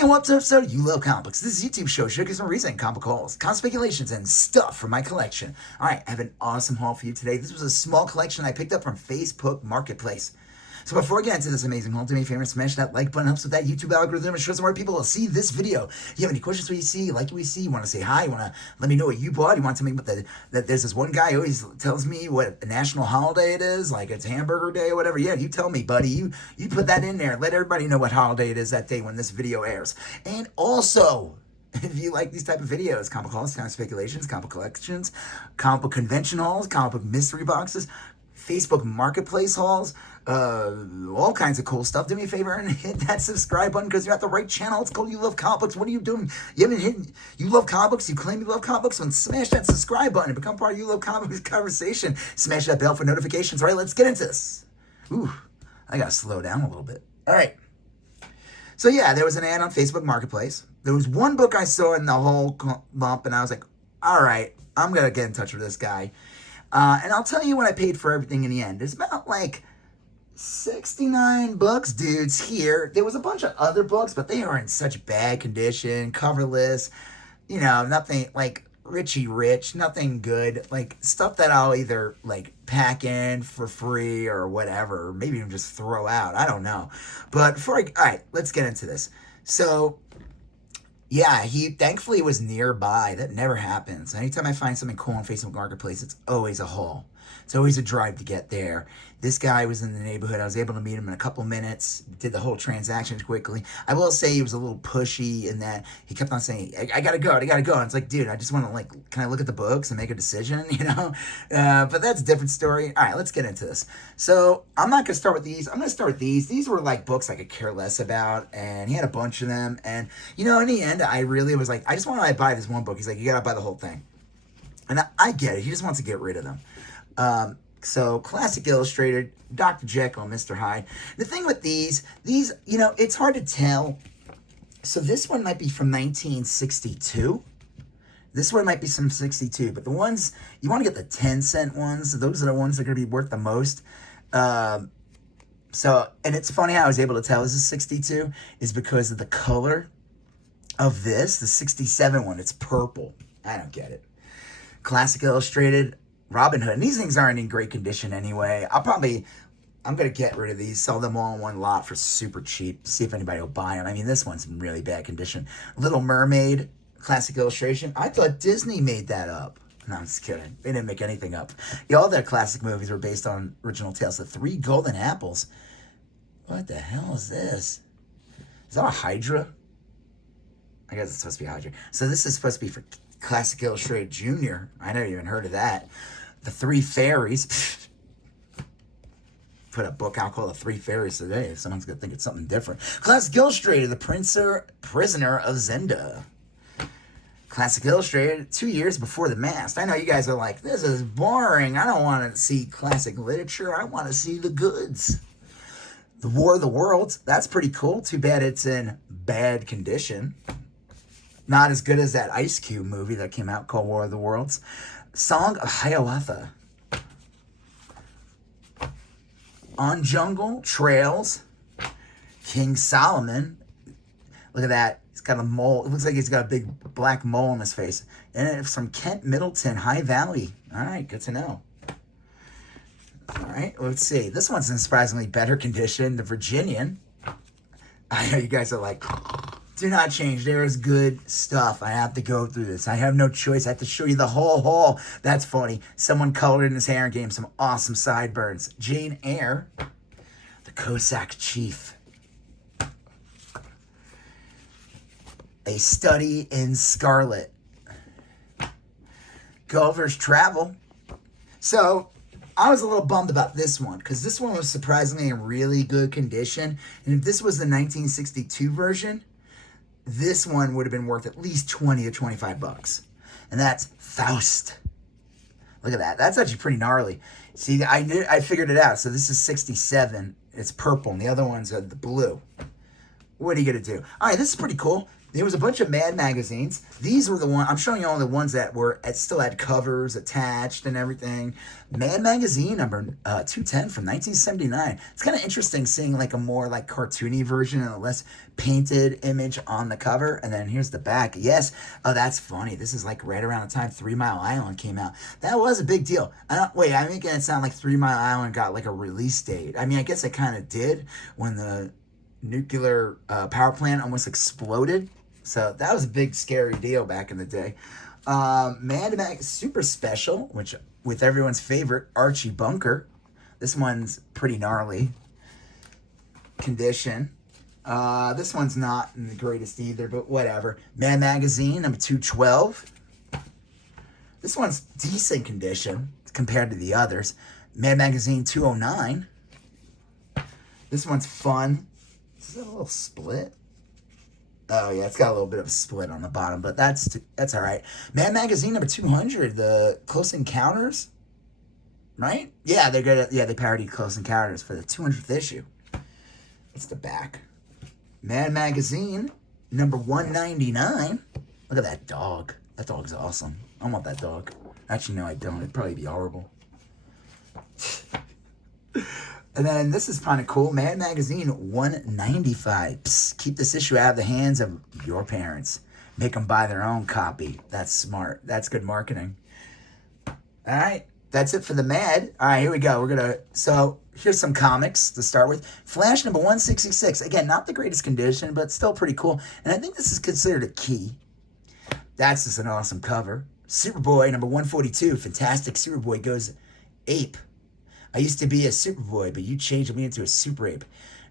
Hey, what's up, so you love comic books. This is a YouTube show, showcasing some recent comic hauls, comic speculations, and stuff from my collection. Alright, I have an awesome haul for you today. This was a small collection I picked up from Facebook Marketplace. So before we get into this amazing haul, do me a favor and smash that like button. Helps with that YouTube algorithm and shows more people will see this video. If you have any questions what you see, like what you see, you want to say hi, you want to let me know what you bought, you want to tell me about that there's this one guy who always tells me what a national holiday it is, like it's Hamburger Day or whatever. Yeah, you tell me, buddy. You put that in there. Let everybody know what holiday it is that day when this video airs. And also, if you like these type of videos, comic hauls, comic speculations, comic collections, comic book convention hauls, comic book mystery boxes, Facebook Marketplace hauls, all kinds of cool stuff. Do me a favor and hit that subscribe button because you're at the right channel. It's called You Love Comic Books. What are you doing? You haven't hit You Love Comic Books? You claim you love comic books? Then smash that subscribe button and become part of You Love Comic Books conversation. Smash that bell for notifications. All right, let's get into this. Ooh, I gotta slow down a little bit. All right. So yeah, there was an ad on Facebook Marketplace. There was one book I saw in the whole lump, and I was like, all right, I'm gonna get in touch with this guy. And I'll tell you what I paid for everything in the end. It's about like 69 bucks, dudes, here. There was a bunch of other books, but they are in such bad condition, coverless, nothing like Richie Rich, nothing good. Like stuff that I'll either like pack in for free or whatever, or maybe even just throw out. I don't know. But all right, let's get into this. So, yeah, he thankfully was nearby. That never happens. Anytime I find something cool on Facebook Marketplace, it's always a haul. It's always a drive to get there. This guy was in the neighborhood. I was able to meet him in a couple minutes. Did the whole transaction quickly. I will say he was a little pushy in that he kept on saying, I gotta go. And it's like, dude, I just want to can I look at the books and make a decision, But that's a different story. All right, let's get into this. So I'm not going to start with these. I'm going to start with these. These were like books I could care less about. And he had a bunch of them. And, in the end, I really was like, I just want to buy this one book. He's like, you got to buy the whole thing. And I get it. He just wants to get rid of them. So Classic Illustrated, Dr. Jekyll and Mr. Hyde. The thing with these, it's hard to tell. So this one might be from 1962. This one might be from 62. But the ones, you want to get the 10-cent ones. Those are the ones that are going to be worth the most. And it's funny how I was able to tell this is 62 is because of the color of this, the 67 one. It's purple. I don't get it. Classic Illustrated, Robin Hood. And these things aren't in great condition anyway. I'm going to get rid of these, sell them all in one lot for super cheap, see if anybody will buy them. I mean, this one's in really bad condition. Little Mermaid, Classic Illustration. I thought Disney made that up. No, I'm just kidding. They didn't make anything up. All their classic movies were based on original tales. The Three Golden Apples. What the hell is this? Is that a Hydra? I guess it's supposed to be Hydra. So this is supposed to be for Classic Illustrated Junior. I never even heard of that. The Three Fairies. Put a book out called The Three Fairies today. If someone's going to think it's something different. Classic Illustrated, The Prisoner of Zenda. Classic Illustrated, 2 years before The Mask. I know you guys are like, this is boring. I don't want to see classic literature. I want to see the goods. The War of the Worlds. That's pretty cool. Too bad it's in bad condition. Not as good as that Ice Cube movie that came out called War of the Worlds. Song of Hiawatha. On Jungle Trails. King Solomon. Look at that. He's got a mole. It looks like he's got a big black mole on his face. And it's from Kent Middleton, High Valley. All right, good to know. All right, let's see. This one's in surprisingly better condition. The Virginian. I know you guys are like, do not change. There is good stuff. I have to go through this. I have no choice. I have to show you the whole haul. That's funny. Someone colored in his hair and gave him some awesome sideburns. Jane Eyre. The Cossack Chief. A Study in Scarlet. Gulliver's Travel. So, I was a little bummed about this one because this one was surprisingly in really good condition. And if this was the 1962 version, this one would have been worth at least 20 to 25 bucks. And that's Faust. Look at that. That's actually pretty gnarly. See, I figured it out. So this is 67. It's purple. And the other ones are the blue. What are you going to do? All right, this is pretty cool. There was a bunch of Mad magazines. These were the ones, I'm showing you all the ones that still had covers attached and everything. Mad Magazine number 210 from 1979. It's kind of interesting seeing like a more like cartoony version and a less painted image on the cover. And then here's the back. Yes. Oh, that's funny. This is like right around the time 3 Mile Island came out. That was a big deal. I'm making it sound like 3 Mile Island got like a release date. I mean, I guess it kind of did when the nuclear power plant almost exploded. So that was a big scary deal back in the day. Mad Max Super Special, which with everyone's favorite Archie Bunker. This one's pretty gnarly condition. This one's not in the greatest either, but whatever. Mad Magazine number 212. This one's decent condition compared to the others. Mad Magazine 209. This one's fun. Is that a little split? Oh, yeah, it's got a little bit of a split on the bottom, but that's all right. Mad Magazine number 200, the Close Encounters, right? Yeah, they're good at, they parodied Close Encounters for the 200th issue. It's the back. Mad Magazine number 199. Look at that dog. That dog's awesome. I want that dog. Actually, no, I don't. It'd probably be horrible. And then this is kind of cool. Mad Magazine 195. Psst, keep this issue out of the hands of your parents. Make them buy their own copy. That's smart. That's good marketing. All right. That's it for the Mad. All right, here we go. So here's some comics to start with. Flash number 166. Again, not the greatest condition, but still pretty cool. And I think this is considered a key. That's just an awesome cover. Superboy number 142. Fantastic. Superboy goes ape. I used to be a Superboy, but you changed me into a Super Ape.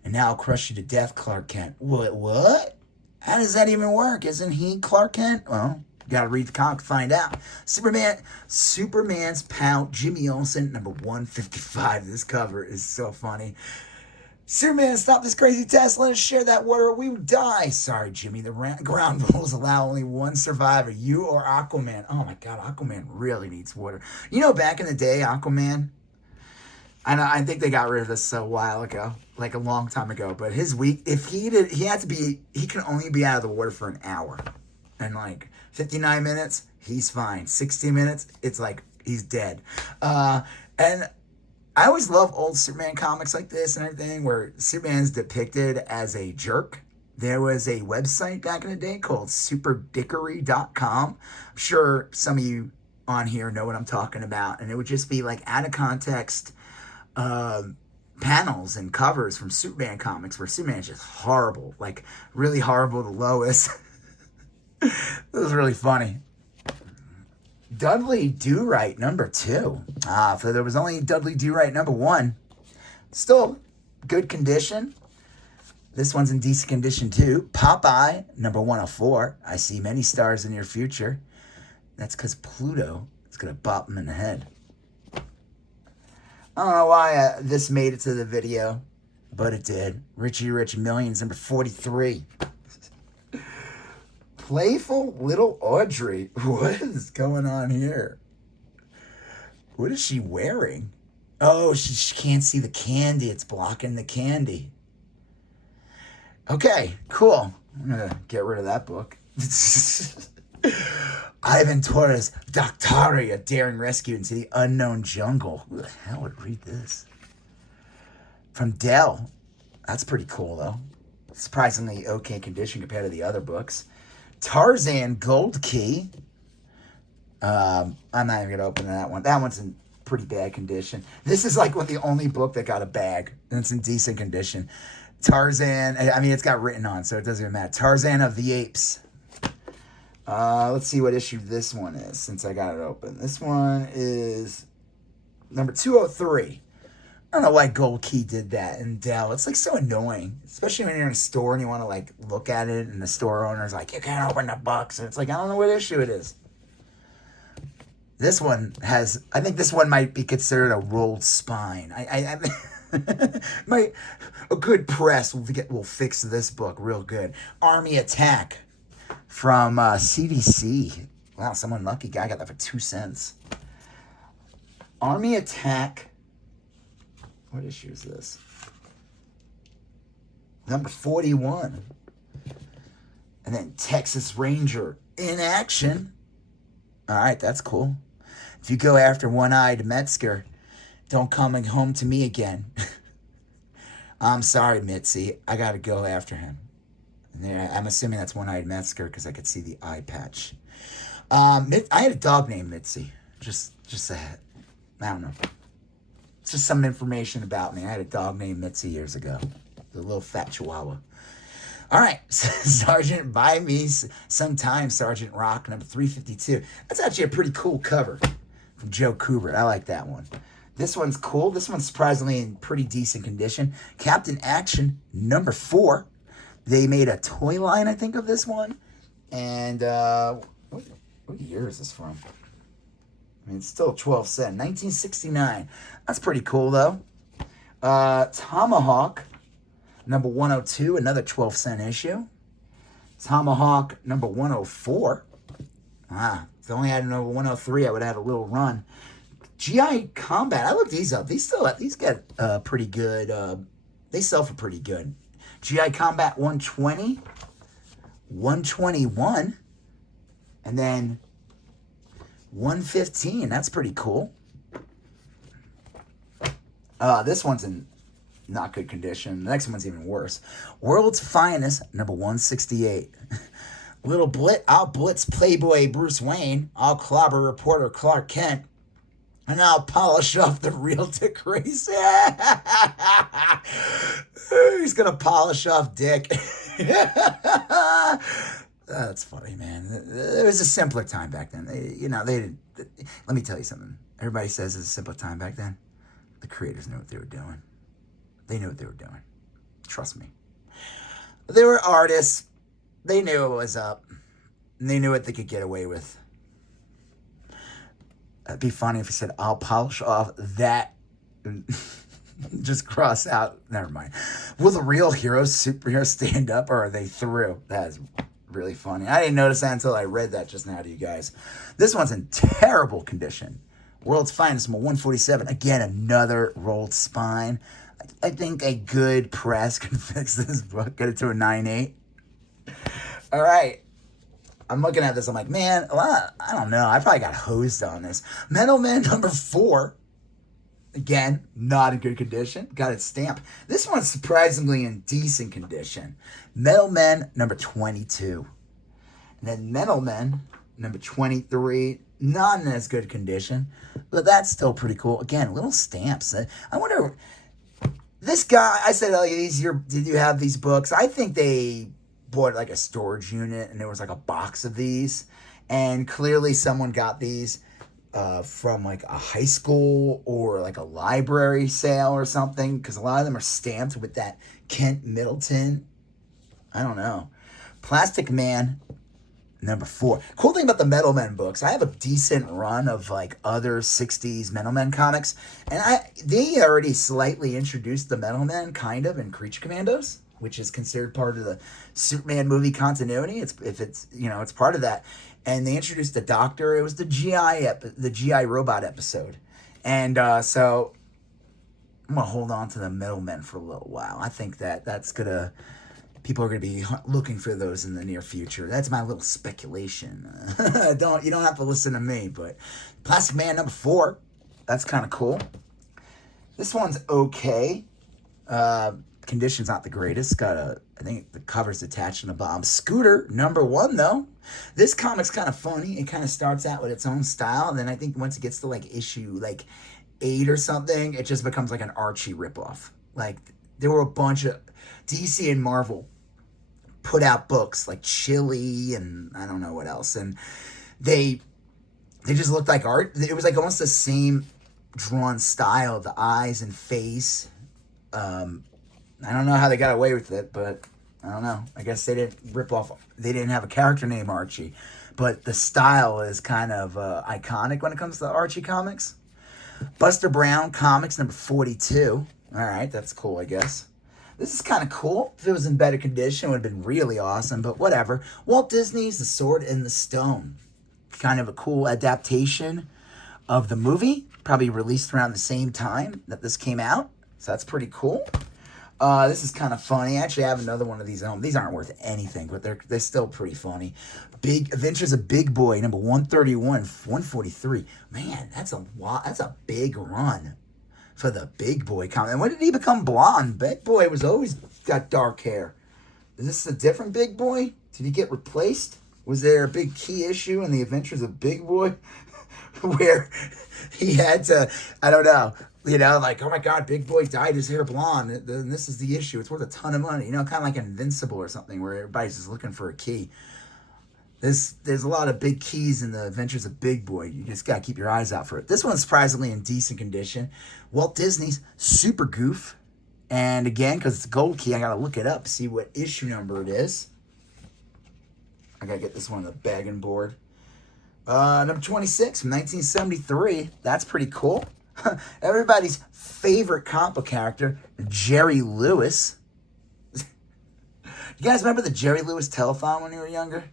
And now I'll crush you to death, Clark Kent. What? How does that even work? Isn't he Clark Kent? Well, you gotta read the comic to find out. Superman's pal, Jimmy Olsen, number 155. This cover is so funny. Superman, stop this crazy test. Let us share that water or we will die. Sorry, Jimmy. The ground rules allow only one survivor, you or Aquaman. Oh my God, Aquaman really needs water. You know, back in the day, Aquaman... I think they got rid of this a while ago, like a long time ago. But his week, if he can only be out of the water for an hour. And like 59 minutes, he's fine. 60 minutes, it's like he's dead. And I always love old Superman comics like this and everything where Superman's depicted as a jerk. There was a website back in the day called superdickery.com. I'm sure some of you on here know what I'm talking about. And it would just be like out of context panels and covers from Superman comics where Superman's just horrible, like really horrible to Lois. It was really funny. Dudley Do-Right number 2. So there was only Dudley Do-Right number 1. Still good condition. This one's in decent condition too. Popeye number 104. I see many stars in your future. That's because Pluto is going to bop him in the head. I don't know why this made it to the video, but it did. Richie Rich Millions, number 43. Playful Little Audrey. What is going on here? What is she wearing? Oh, she can't see the candy. It's blocking the candy. Okay, cool. I'm going to get rid of that book. Ivan Torres, Daktari, a daring rescue into the unknown jungle. Who the hell would read this? From Dell. That's pretty cool, though. Surprisingly okay condition compared to the other books. Tarzan Gold Key. I'm not even going to open that one. That one's in pretty bad condition. This is like the only book that got a bag, and it's in decent condition. Tarzan, I mean, it's got written on, so it doesn't even matter. Tarzan of the Apes. Let's see what issue this one is since I got it open. This one is number 203. I don't know why Gold Key did that in Dell. It's like so annoying, especially when you're in a store and you want to like look at it and the store owner's like, you can't open the box. And it's like, I don't know what issue it is. This one has, I think this one might be considered a rolled spine. A good press will fix this book real good. Army Attack. From CDC. Wow, someone lucky guy got that for 2 cents. Army Attack. What issue is this? Number 41. And then Texas Ranger in action. All right, that's cool. If you go after One-Eyed Metzger, don't come home to me again. I'm sorry, Mitzi. I got to go after him. And I'm assuming that's One-Eyed Metzger because I could see the eye patch. I had a dog named Mitzi. Just that. I don't know. It's just some information about me. I had a dog named Mitzi years ago. The little fat chihuahua. All right, Sergeant Buy Me Sometime, Sergeant Rock, number 352. That's actually a pretty cool cover from Joe Kubert. I like that one. This one's cool. This one's surprisingly in pretty decent condition. Captain Action, number 4. They made a toy line, I think, of this one. And what year is this from? I mean, it's still 12 cent. 1969. That's pretty cool, though. Tomahawk, number 102, another 12 cent issue. Tomahawk, number 104. If I only had number 103, I would have had a little run. GI Combat, I looked these up. These get pretty good. They sell for pretty good. GI Combat 120, 121, and then 115. That's pretty cool. This one's in not good condition. The next one's even worse. World's Finest, number 168. I'll blitz Playboy Bruce Wayne. I'll clobber reporter Clark Kent. And I'll polish off the real Dick Grayson. He's going to polish off Dick. That's funny, man. It was a simpler time back then. They didn't. Let me tell you something. Everybody says it's a simpler time back then. The creators knew what they were doing. They knew what they were doing. Trust me. They were artists. They knew it was up. And they knew what they could get away with. It'd be funny if he said, I'll polish off that. Just cross out. Never mind. Will the real superheroes stand up, or are they through? That is really funny. I didn't notice that until I read that just now to you guys. This one's in terrible condition. World's Finest, number 147. Again, another rolled spine. I think a good press can fix this book. Get it to a 9.8. All right. I'm looking at this. I'm like, man, I don't know. I probably got hosed on this. Metal Man number 4. Again, not in good condition. Got its stamp. This one's surprisingly in decent condition. Metal Man number 22. And then Metal Man number 23. Not in as good condition. But that's still pretty cool. Again, little stamps. I wonder, this guy, I said, did you have these books? I think they bought like a storage unit and there was like a box of these, and clearly someone got these from like a high school or like a library sale or something, because a lot of them are stamped with that Kent Middleton. I don't know. Plastic Man number 4. Cool thing about the Metal Men books, I have a decent run of like other 60s Metal Men comics, and they already slightly introduced the Metal Men kind of in Creature Commandos, which is considered part of the Superman movie continuity. It's part of that. And they introduced the Doctor. It was the GI robot episode. And so I'm going to hold on to the Metal Men for a little while. I think people are going to be looking for those in the near future. That's my little speculation. You don't have to listen to me, but Plastic Man number 4, that's kind of cool. This one's okay. Condition's not the greatest. I think the cover's attached in the bottom. Scooter, number 1, though. This comic's kind of funny. It kind of starts out with its own style, and then I think once it gets to like issue 8 or something, it just becomes like an Archie ripoff. Like, there were a bunch of DC and Marvel put out books like Chili and I don't know what else, and they just looked like art. It was like almost the same drawn style, the eyes and face. I don't know how they got away with it, but I don't know. I guess they didn't rip off. They didn't have a character named Archie, but the style is kind of iconic when it comes to Archie comics. Buster Brown Comics number 42. All right, that's cool, I guess. This is kind of cool. If it was in better condition, it would have been really awesome, but whatever. Walt Disney's The Sword in the Stone. Kind of a cool adaptation of the movie. Probably released around the same time that this came out. So that's pretty cool. This is kind of funny. Actually, I have another one of these at home. These aren't worth anything, but they're still pretty funny. Big Adventures of Big Boy, number 131, 143. Man, that's a big run for the Big Boy comic. And when did he become blonde? Big Boy was always got dark hair. Is this a different Big Boy? Did he get replaced? Was there a big key issue in the Adventures of Big Boy where he had to, I don't know, like, oh my God, Big Boy dyed his hair blonde, and this is the issue. It's worth a ton of money. Kind of like Invincible or something where everybody's just looking for a key. There's a lot of big keys in the Adventures of Big Boy. You just got to keep your eyes out for it. This one's surprisingly in decent condition. Walt Disney's Super Goof. And again, because it's a gold key, I got to look it up, see what issue number it is. I got to get this one on the bagging board. Number 26 from 1973. That's pretty cool. Everybody's favorite comic book character, Jerry Lewis. You guys remember the Jerry Lewis telethon when you were younger?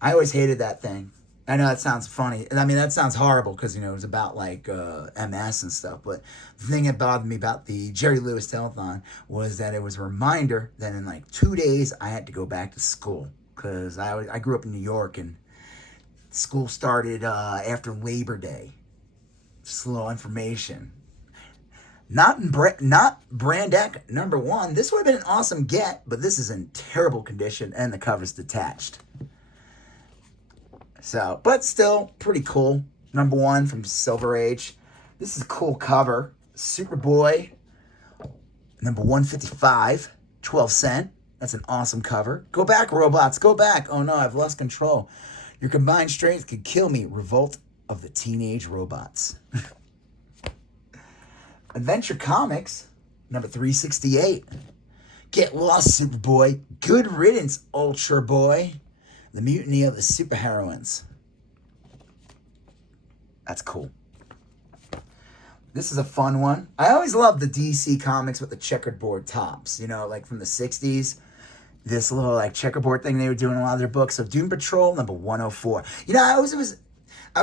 I always hated that thing. I know that sounds funny. I mean, that sounds horrible because, it was about like MS and stuff. But the thing that bothered me about the Jerry Lewis telethon was that it was a reminder that in like 2 days I had to go back to school. Because I grew up in New York and school started after Labor Day. Just a little information. Not Brandeck number 1. This would have been an awesome get, but this is in terrible condition and the cover's detached. So, but still pretty cool. Number 1 from Silver Age. This is a cool cover. Superboy, number 155, 12 cent. That's an awesome cover. Go back, robots, go back. Oh no, I've lost control. Your combined strength could kill me. Revolt of the Teenage Robots. Adventure Comics, number 368. Get lost, Superboy. Good riddance, Ultra Boy. The Mutiny of the Superheroines. That's cool. This is a fun one. I always loved the DC comics with the checkerboard tops. Like from the 60s. This little like checkerboard thing they were doing in a lot of their books. So Doom Patrol, number 104. I was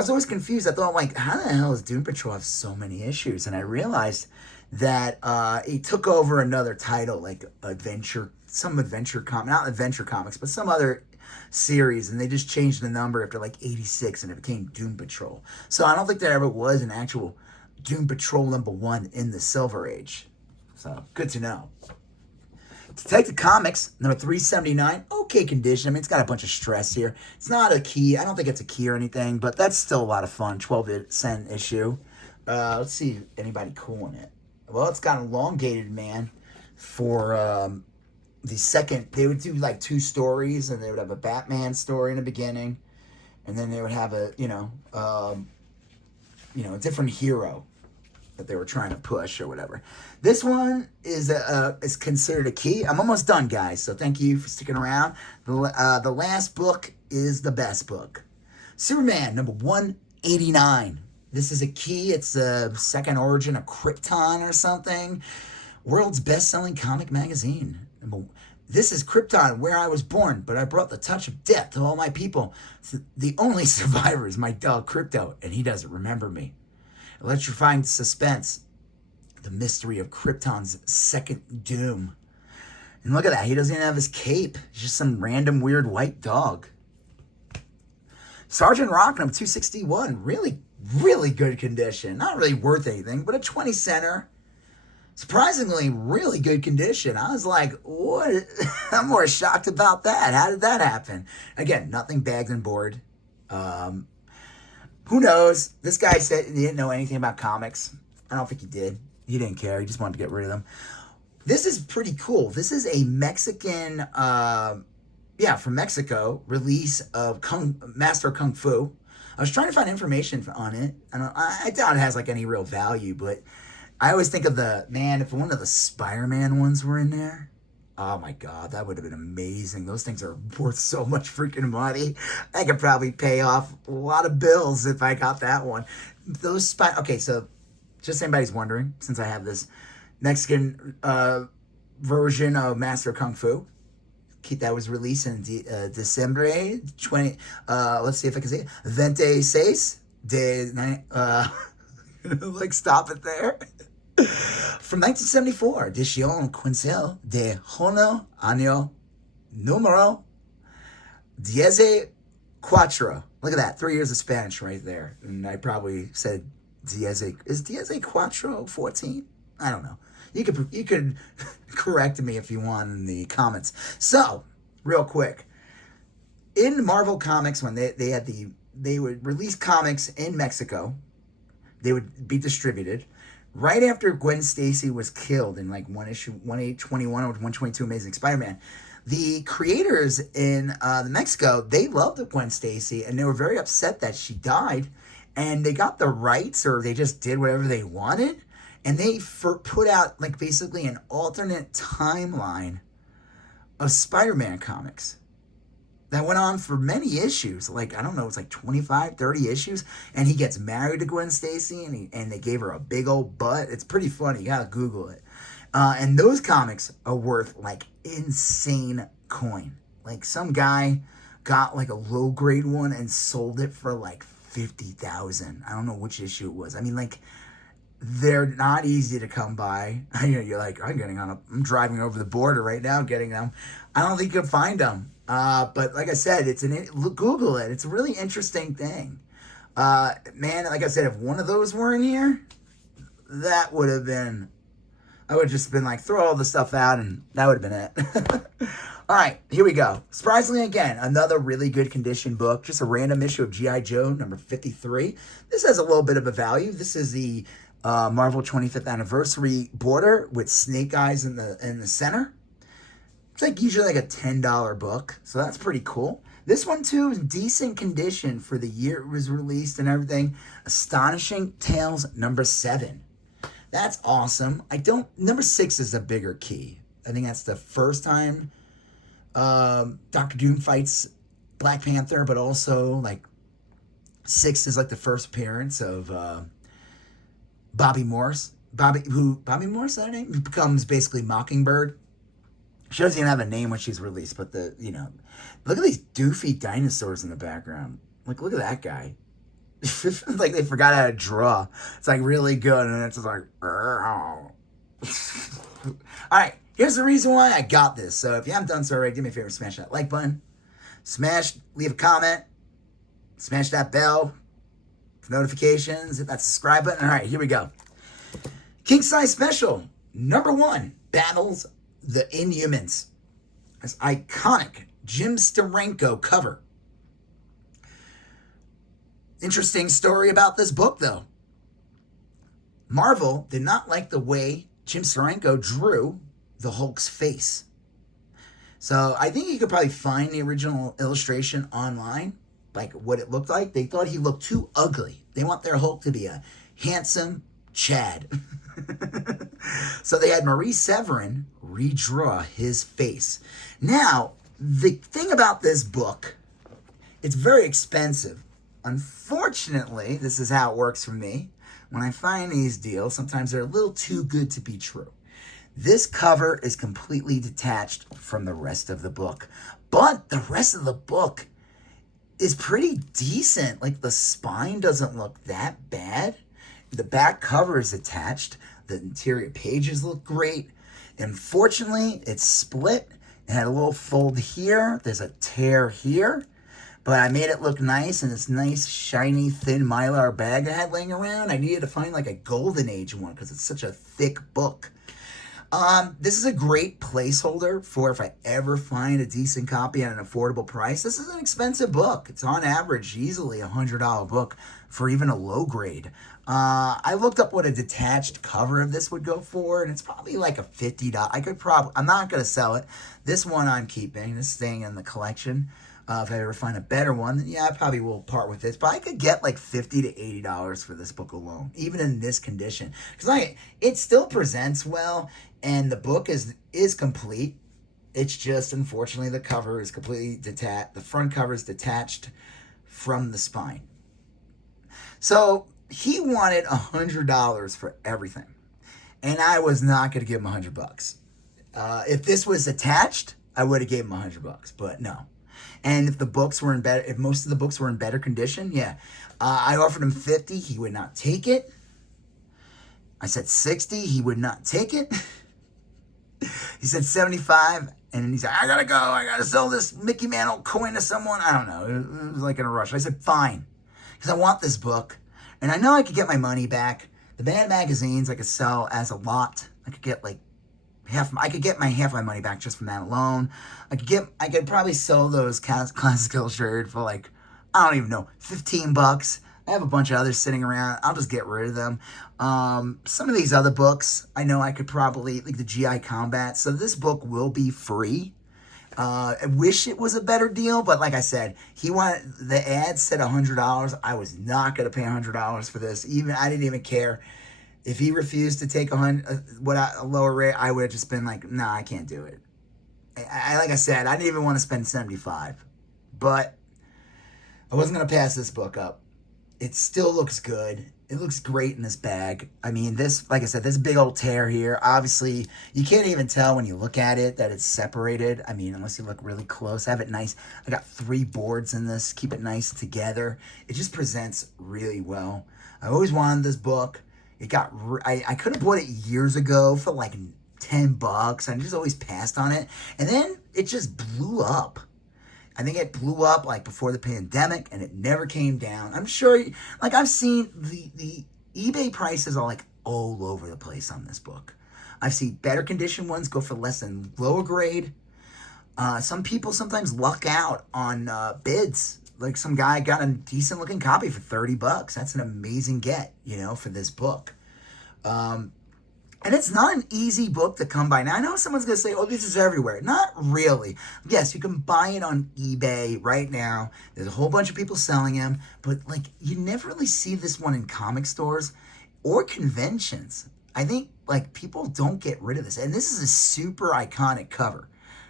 always confused. I thought, like, how the hell does Doom Patrol have so many issues? And I realized that he took over another title, like some adventure comic, not Adventure Comics, but some other series, and they just changed the number after like 86, and it became Doom Patrol. So I don't think there ever was an actual Doom Patrol number 1 in the Silver Age. So good to know. Detective Comics, number 379, okay condition. I mean, it's got a bunch of stress here. It's not a key. I don't think it's a key or anything, but that's still a lot of fun. 12-cent issue. Let's see if anybody cool in it. Well, it's got an elongated man for the second. They would do like 2 stories, and they would have a Batman story in the beginning, and then they would have a different hero that they were trying to push or whatever. This one is considered a key. I'm almost done, guys, so thank you for sticking around. The last book is the best book. Superman, number 189. This is a key. It's the second origin of Krypton or something. World's best-selling comic magazine. This is Krypton, where I was born, but I brought the touch of death to all my people. The only survivor is my dog, Krypto, and he doesn't remember me. Electrifying suspense. The mystery of Krypton's second doom. And look at that. He doesn't even have his cape. He's just some random weird white dog. Sergeant Rock, number 261. Really, really good condition. Not really worth anything, but a 20 center. Surprisingly, really good condition. I was like, what? I'm more shocked about that. How did that happen? Again, nothing bagged and board. Who knows? This guy said he didn't know anything about comics. I don't think he did. He didn't care. He just wanted to get rid of them. This is pretty cool. This is a Mexican, from Mexico, release of Master of Kung Fu. I was trying to find information on it. I doubt it has like any real value, but I always think of if one of the Spider-Man ones were in there, oh my God, that would have been amazing. Those things are worth so much freaking money. I could probably pay off a lot of bills if I got that one. Okay, so just so anybody's wondering, since I have this Mexican version of Master of Kung Fu, that was released in December 20. Let's see if I can say it. 26 de like stop it there. From 1974, Edición Quince de Junio Año Número 14. Look at that. 3 years of Spanish right there. And I probably said Diez. Is Diez Cuatro 14? I don't know. You could correct me if you want in the comments. So, real quick. In Marvel Comics, when they would release comics in Mexico, they would be distributed. Right after Gwen Stacy was killed in like 1821 or 122 Amazing Spider-Man, the creators in Mexico, they loved Gwen Stacy and they were very upset that she died, and they got the rights, or they just did whatever they wanted, and they put out like basically an alternate timeline of Spider-Man comics that went on for many issues. Like, I don't know, it's like 25, 30 issues. And he gets married to Gwen Stacy, and they gave her a big old butt. It's pretty funny. You gotta Google it. And those comics are worth like insane coin. Like, some guy got like a low grade one and sold it for like 50,000. I don't know which issue it was. I mean, like, they're not easy to come by. You're like, I'm driving over the border right now getting them. I don't think you can find them. But like I said, Google it. It's a really interesting thing. Man, like I said, if one of those were in here, that would have been, I would have just been like, throw all the stuff out, and that would have been it. All right, here we go. Surprisingly, again, another really good condition book. Just a random issue of G.I. Joe, number 53. This has a little bit of a value. This is the Marvel 25th anniversary border with Snake Eyes in the center. It's like usually like a $10 book, so that's pretty cool. This one too is decent condition for the year it was released and everything. Astonishing Tales number 7. That's awesome. Number 6 is a bigger key. I think that's the first time Doctor Doom fights Black Panther, but also like 6 is like the first appearance of Bobby Morse. Bobby Morse, is that her name? Who becomes basically Mockingbird. She doesn't even have a name when she's released, but look at these doofy dinosaurs in the background. Like, look at that guy. Like, they forgot how to draw. It's like really good, and it's just like, all right, here's the reason why I got this. So if you haven't done so already, do me a favor, smash that like button, leave a comment, smash that bell for notifications, hit that subscribe button. All right, here we go. King Size Special, number 1, Battles the Inhumans. This iconic Jim Steranko cover. Interesting story about this book, though. Marvel did not like the way Jim Steranko drew the Hulk's face. So I think you could probably find the original illustration online, like what it looked like. They thought he looked too ugly. They want their Hulk to be a handsome Chad. So they had Marie Severin redraw his face. Now, the thing about this book, it's very expensive. Unfortunately, this is how it works for me. When I find these deals, sometimes they're a little too good to be true. This cover is completely detached from the rest of the book. But the rest of the book is pretty decent. Like, the spine doesn't look that bad. The back cover is attached. The interior pages look great. Unfortunately, it's split. It had a little fold here. There's a tear here. But I made it look nice in this nice, shiny, thin Mylar bag I had laying around. I needed to find like a Golden Age one because it's such a thick book. This is a great placeholder for if I ever find a decent copy at an affordable price. This is an expensive book. It's on average easily a $100 book for even a low grade. I looked up what a detached cover of this would go for, and it's probably like a $50. I'm not going to sell it. This one I'm keeping. This is staying in the collection. If I ever find a better one, then yeah, I probably will part with this. But I could get like $50 to $80 for this book alone, even in this condition. Because it still presents well, and the book is complete. It's just, unfortunately, the cover is completely detached. The front cover is detached from the spine. So he wanted $100 for everything, and I was not going to give him $100. If this was attached, I would have gave him $100, but no. And if most of the books were in better condition, yeah. I offered him $50. He would not take it. I said 60. He would not take it. He said 75. And he's like, I gotta go. I gotta sell this Mickey Mantle coin to someone. I don't know. It was like in a rush. I said, fine. Because I want this book. And I know I could get my money back. The Mad magazines I could sell as a lot. I could get like half my money back just from that alone. I could probably sell those Classic Illustrated for like, I don't even know, $15. I have a bunch of others sitting around. I'll just get rid of them. Some of these other books, I know I could probably, like the GI Combat. So this book will be free. I wish it was a better deal, but like I said, the ad said $100. I was not going to pay $100 for this. I didn't even care. If he refused to take a lower rate, I would have just been like, nah, I can't do it. Like I said, I didn't even want to spend $75, but I wasn't going to pass this book up. It still looks good. It looks great in this bag. I mean, like I said, this big old tear here, obviously, you can't even tell when you look at it that it's separated. I mean, unless you look really close. I have it nice. I got 3 boards in this. Keep it nice together. It just presents really well. I always wanted this book. I could have bought it years ago for like $10. I just always passed on it. And then it just blew up. I think it blew up like before the pandemic and it never came down. I'm sure, like I've seen the eBay prices are like all over the place on this book. I've seen better condition ones go for less than lower grade. Some people sometimes luck out on bids. Like some guy got a decent looking copy for $30. That's an amazing get, for this book. And it's not an easy book to come by. Now, I know someone's going to say, oh, this is everywhere. Not really. Yes, you can buy it on eBay right now. There's a whole bunch of people selling them. But, like, you never really see this one in comic stores or conventions. I think, like, people don't get rid of this. And this is a super iconic cover.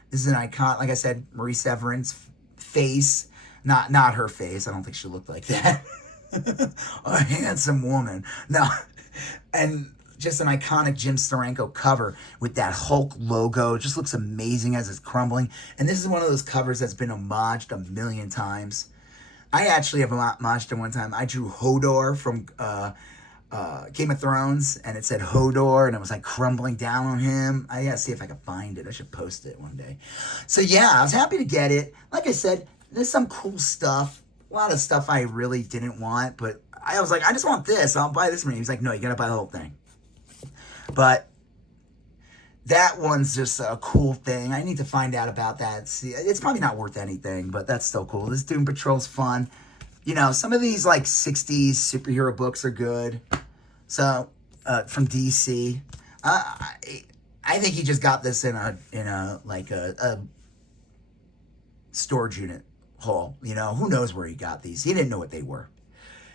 This is an icon, like I said, Marie Severin's face. Not her face. I don't think she looked like that. A handsome woman. No. And just an iconic Jim Steranko cover with that Hulk logo. It just looks amazing as it's crumbling. And this is one of those covers that's been homaged a million times. I actually have homaged it one time. I drew Hodor from Game of Thrones, and it said Hodor, and it was like crumbling down on him. I gotta see if I can find it. I should post it one day. So yeah, I was happy to get it. Like I said, there's some cool stuff. A lot of stuff I really didn't want, but I was like, I just want this. I'll buy this one. He was like, no, you gotta buy the whole thing. But that one's just a cool thing. I need to find out about that. See, it's probably not worth anything, but that's still cool. This Doom Patrol's fun. Some of these like 60s superhero books are good. So, from DC. I think he just got this in a storage unit haul. Who knows where he got these? He didn't know what they were.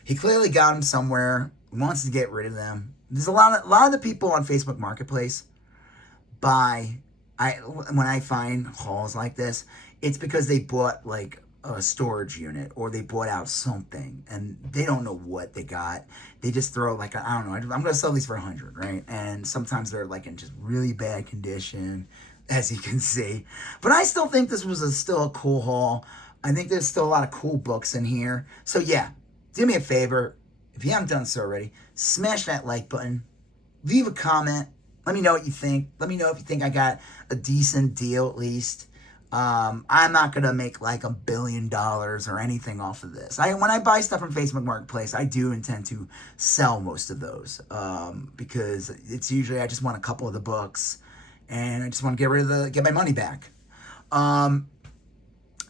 He clearly got them somewhere. Wants to get rid of them. There's a lot of the people on Facebook Marketplace when I find hauls like this, it's because they bought like a storage unit or they bought out something and they don't know what they got. They just throw like, I don't know, I'm going to sell these for 100, right? And sometimes they're like in just really bad condition, as you can see. But I still think this was still a cool haul. I think there's still a lot of cool books in here. So yeah, do me a favor. If you haven't done so already, smash that like button. Leave a comment. Let me know what you think. Let me know if you think I got a decent deal at least. I'm not going to make like $1 billion or anything off of this. When I buy stuff from Facebook Marketplace, I do intend to sell most of those because it's usually I just want a couple of the books and I just want to get my money back.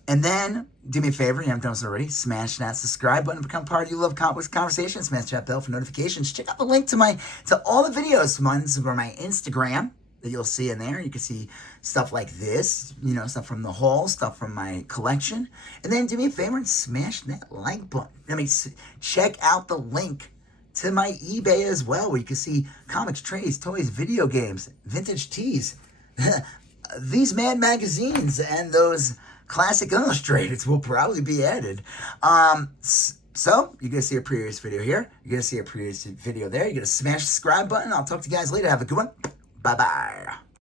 And then, do me a favor, you haven't done this already, smash that subscribe button, become part of You Love Comic Books Conversation, smash that bell for notifications. Check out the link to all the videos from my Instagram that you'll see in there. You can see stuff like this, stuff from the haul, stuff from my collection. And then do me a favor and smash that like button. Check out the link to my eBay as well, where you can see comics, trays, toys, video games, vintage tees, these Mad magazines, and those Classic Illustrateds will probably be added. So, you're going to see a previous video here. You're going to see a previous video there. You're going to smash the subscribe button. I'll talk to you guys later. Have a good one. Bye-bye.